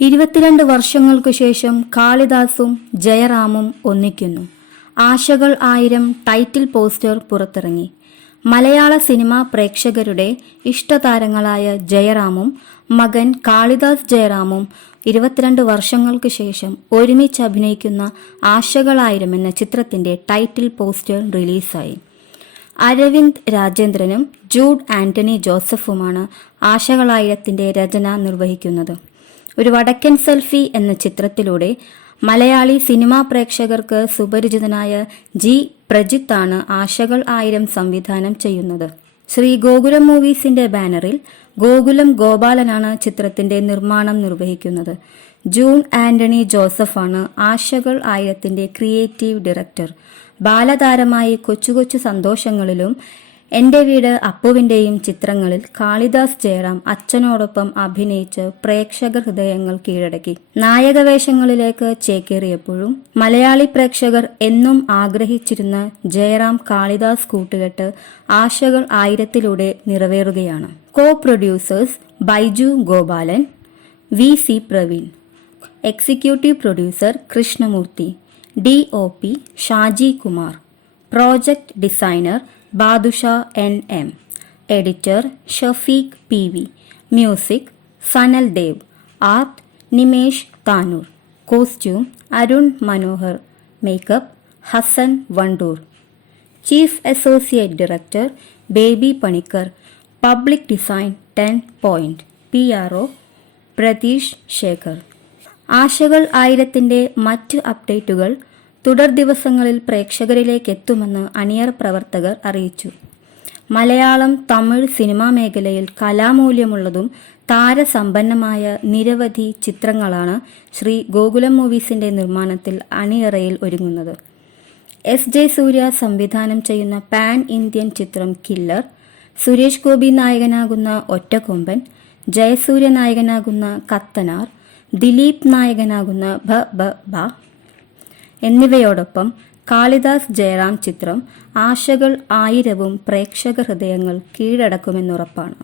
ഇരുപത്തിരണ്ട് വർഷങ്ങൾക്കു ശേഷം കാളിദാസും ജയറാമും ഒന്നിക്കുന്നു. ആശകൾ ആയിരം ടൈറ്റിൽ പോസ്റ്റർ പുറത്തിറങ്ങി. മലയാള സിനിമാ പ്രേക്ഷകരുടെ ഇഷ്ടതാരങ്ങളായ ജയറാമും മകൻ കാളിദാസ് ജയറാമും ഇരുപത്തിരണ്ട് വർഷങ്ങൾക്ക് ശേഷം ഒരുമിച്ച് അഭിനയിക്കുന്ന ആശകളായിരം എന്ന ചിത്രത്തിന്റെ ടൈറ്റിൽ പോസ്റ്റർ റിലീസായി. അരവിന്ദ് രാജേന്ദ്രനും ജൂഡ് ആന്റണി ജോസഫുമാണ് ആശകളായിരത്തിന്റെ രചന നിർവഹിക്കുന്നത്. ഒരു വടക്കൻ സെൽഫി എന്ന ചിത്രത്തിലൂടെ മലയാളി സിനിമാ പ്രേക്ഷകർക്ക് സുപരിചിതനായ ജി. പ്രജിത്താണ് ആശകൾ ആയിരം സംവിധാനം ചെയ്യുന്നത്. ശ്രീ ഗോകുലം മൂവീസിന്റെ ബാനറിൽ ഗോകുലം ഗോപാലനാണ് ചിത്രത്തിന്റെ നിർമ്മാണം നിർവഹിക്കുന്നത്. ജൂൺ ആന്റണി ജോസഫാണ് ആശകൾ ആയിരത്തിന്റെ ക്രിയേറ്റീവ് ഡയറക്ടർ. ബാലതാരമായി കൊച്ചു കൊച്ചു സന്തോഷങ്ങളിലും എന്റെ വീട് അപ്പുവിന്റെയും ചിത്രങ്ങളിൽ കാളിദാസ് ജയറാം അച്ഛനോടൊപ്പം അഭിനയിച്ച് പ്രേക്ഷക ഹൃദയങ്ങൾ കീഴടക്കി. നായകവേഷങ്ങളിലേക്ക് ചേക്കേറിയപ്പോഴും മലയാളി പ്രേക്ഷകർ എന്നും ആഗ്രഹിച്ചിരുന്ന ജയറാം കാളിദാസ് കൂട്ടുകെട്ട് ആശകൾ ആയിരത്തിലൂടെ നിറവേറുകയാണ്. Co producers Baiju Gopalan V C Praveen executive producer Krishnamoorthy D O P Shaji Kumar project designer Badusha N M. Editor Shafeeq P V. Music Sanal Dev. Art Nimesh Tanur. Costume Arun Manohar. Makeup Hassan Wandoor. Chief associate director Baby Panicker. Public design ten point. P R O Pratheesh Sekhar. ആശകൾ ആയിരത്തിന്റെ മറ്റ് അപ്ഡേറ്റുകൾ തുടർ ദിവസങ്ങളിൽ പ്രേക്ഷകരിലേക്ക് എത്തുമെന്ന് അണിയർ പ്രവർത്തകർ അറിയിച്ചു. മലയാളം തമിഴ് സിനിമാ മേഖലയിൽ കലാമൂല്യമുള്ളതും താരസമ്പന്നമായ നിരവധി ചിത്രങ്ങളാണ് ശ്രീ ഗോകുലം മൂവീസിന്റെ നിർമ്മാണത്തിൽ അണിയറയിൽ ഒരുങ്ങുന്നത്. എസ് ജെ സൂര്യ സംവിധാനം ചെയ്യുന്ന പാൻ ഇന്ത്യൻ ചിത്രം കില്ലർ സുരേഷ് ഗോപി നായകനാകുന്ന ഒറ്റക്കൊമ്പൻ ജയസൂര്യ നായകനാകുന്ന കത്തനാർ ദിലീപ് നായകനാകുന്ന ഭ ബ ബ എന്നിവയോടൊപ്പം കാളിദാസ് ജയറാം ചിത്രം ആശകൾ ആയിരവും പ്രേക്ഷക ഹൃദയങ്ങൾ കീഴടക്കുമെന്നുറപ്പാണ്